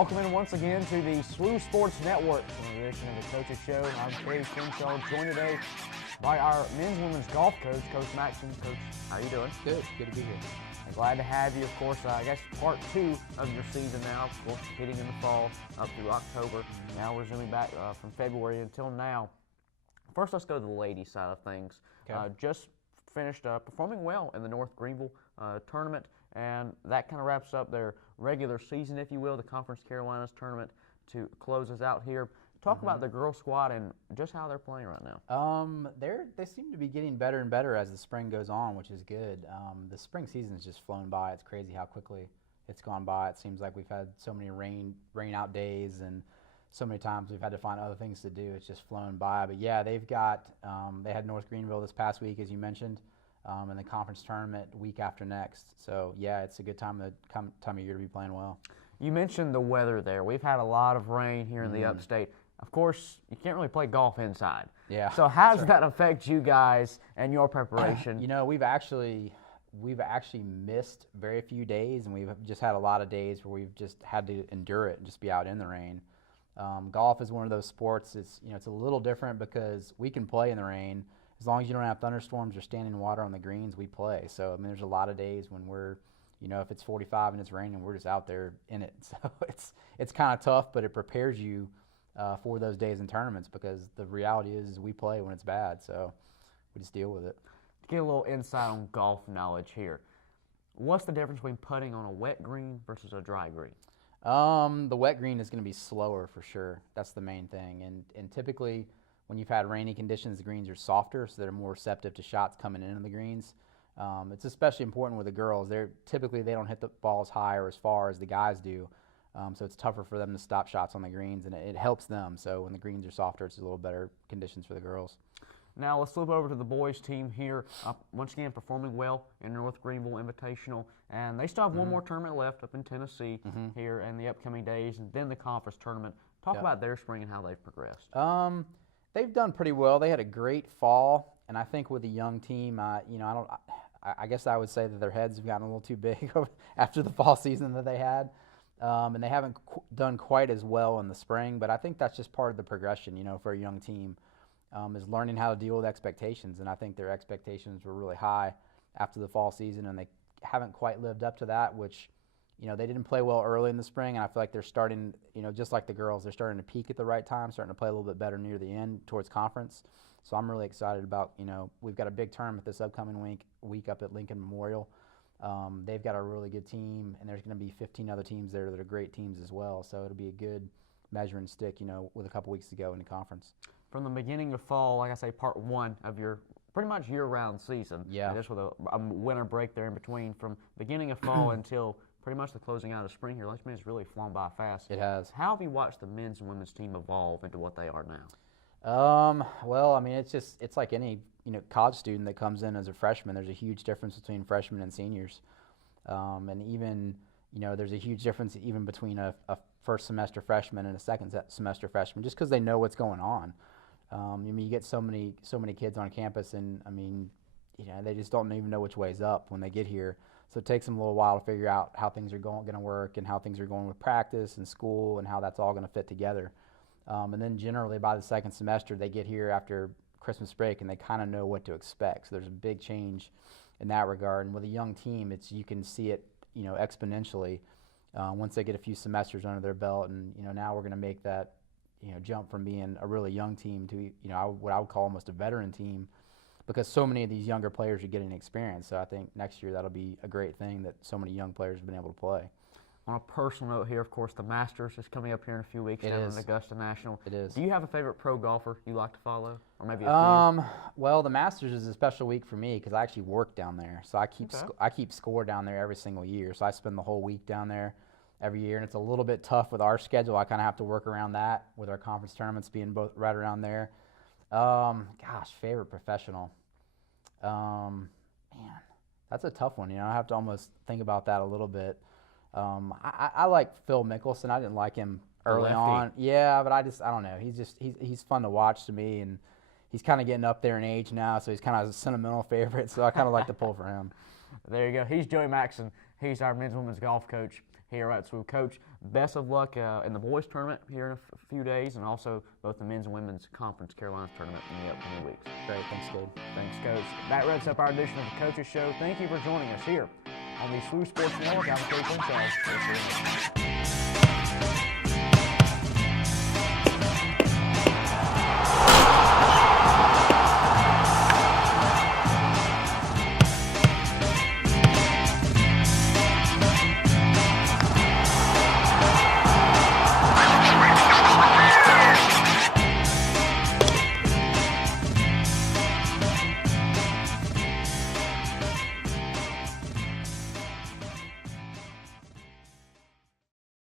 Welcome in once again to the SWU Sports Network, an edition of the Coaches Show. I'm Terry Crenshaw, joined today by our men's and women's golf coach, Coach Maxson. Coach, how are you doing? Good to be here. I'm glad to have you. Of course, I guess part two of your season now, of course, hitting in the fall up through October. Now we're resuming back from February until now. First, let's go to the ladies' side of things. Okay. Just finished performing well in the North Greenville tournament, and that kind of wraps up their regular season, if you will, the Conference Carolinas tournament to close us out here. Talk about the girls' squad and just how they're playing right now. They seem to be getting better and better as the spring goes on, which is good. The spring season has just flown by. It's crazy how quickly it's gone by. It seems like we've had so many rain out days, and so many times we've had to find other things to do. It's just flown by. But yeah, they've got they had North Greenville this past week, as you mentioned, and the conference tournament week after next. So yeah, it's a good time of year to be playing well. You mentioned the weather there. We've had a lot of rain here in the upstate. Of course, you can't really play golf inside. Yeah. So how does that affect you guys and your preparation? You know, we've actually missed very few days, and we've just had a lot of days where we've just had to endure it and just be out in the rain. Golf is one of those sports. It's a little different because we can play in the rain as long as you don't have thunderstorms or standing water on the greens. We play. So I mean, there's a lot of days when we're, if it's 45 and it's raining, we're just out there in it. So it's kind of tough, but it prepares you for those days in tournaments, because the reality is we play when it's bad, so we just deal with it. To get a little insight on golf knowledge here, what's the difference between putting on a wet green versus a dry green? The wet green is going to be slower for sure. That's the main thing, and typically when you've had rainy conditions, the greens are softer, so they're more receptive to shots coming into the greens. It's especially important with the girls. They don't hit the balls high or as far as the guys do. So it's tougher for them to stop shots on the greens, and it helps them. So when the greens are softer, it's a little better conditions for the girls. Now let's flip over to the boys' team here. Once again, performing well in North Greenville Invitational, and they still have one more tournament left up in Tennessee here in the upcoming days, and then the conference tournament. Talk about their spring and how they've progressed. They've done pretty well. They had a great fall, and I think with a young team, I guess I would say that their heads have gotten a little too big after the fall season that they had. And they haven't done quite as well in the spring, but I think that's just part of the progression, for a young team, is learning how to deal with expectations. And I think their expectations were really high after the fall season, and they haven't quite lived up to that, which, they didn't play well early in the spring, and I feel like they're starting, just like the girls, they're starting to peak at the right time, starting to play a little bit better near the end towards conference. So I'm really excited about, we've got a big tournament this upcoming week up at Lincoln Memorial. They've got a really good team, and there's going to be 15 other teams there that are great teams as well. So it'll be a good measuring stick, with a couple weeks to go in the conference. From the beginning of fall, like I say, part one of your pretty much year-round season. Yeah. Just with a winter break there in between, from beginning of fall until pretty much the closing out of spring here. Last minute's really flown by fast. It has. How have you watched the men's and women's team evolve into what they are now? Well, I mean, it's like any college student that comes in as a freshman. There's a huge difference between freshmen and seniors, and even there's a huge difference even between a first semester freshman and a second semester freshman, just because they know what's going on. I mean, you get so many kids on campus, and I mean, they just don't even know which way's up when they get here. So it takes them a little while to figure out how things are going to work, and how things are going with practice and school, and how that's all going to fit together. And then generally by the second semester, they get here after Christmas break, and they kind of know what to expect. So there's a big change in that regard. And with a young team, you can see it, exponentially once they get a few semesters under their belt. And now we're going to make that jump from being a really young team to what I would call almost a veteran team, because so many of these younger players are getting experience. So I think next year that'll be a great thing that so many young players have been able to play. On a personal note here, of course, the Masters is coming up here in a few weeks down in Augusta National. It is. Do you have a favorite pro golfer you like to follow, or maybe a few? Well, the Masters is a special week for me because I actually work down there, so I keep score down there every single year. So I spend the whole week down there every year, and it's a little bit tough with our schedule. I kind of have to work around that with our conference tournaments being both right around there. Favorite professional. Man, that's a tough one. I have to almost think about that a little bit. I like Phil Mickelson. I didn't like him early on. Yeah, but I don't know. He's fun to watch to me, and he's kind of getting up there in age now, so he's kind of a sentimental favorite. So I kind of like to pull for him. There you go. He's Joey Maxson. He's our men's and women's golf coach here at SWU. Coach, best of luck in the boys tournament here in a few days, and also both the men's and women's conference Carolinas tournament in the upcoming weeks. Great. Thanks, Gabe. Thanks, Coach. That wraps up our edition of the Coaches Show. Thank you for joining us here on the SWU Sports Network. I'm Coach Winslow.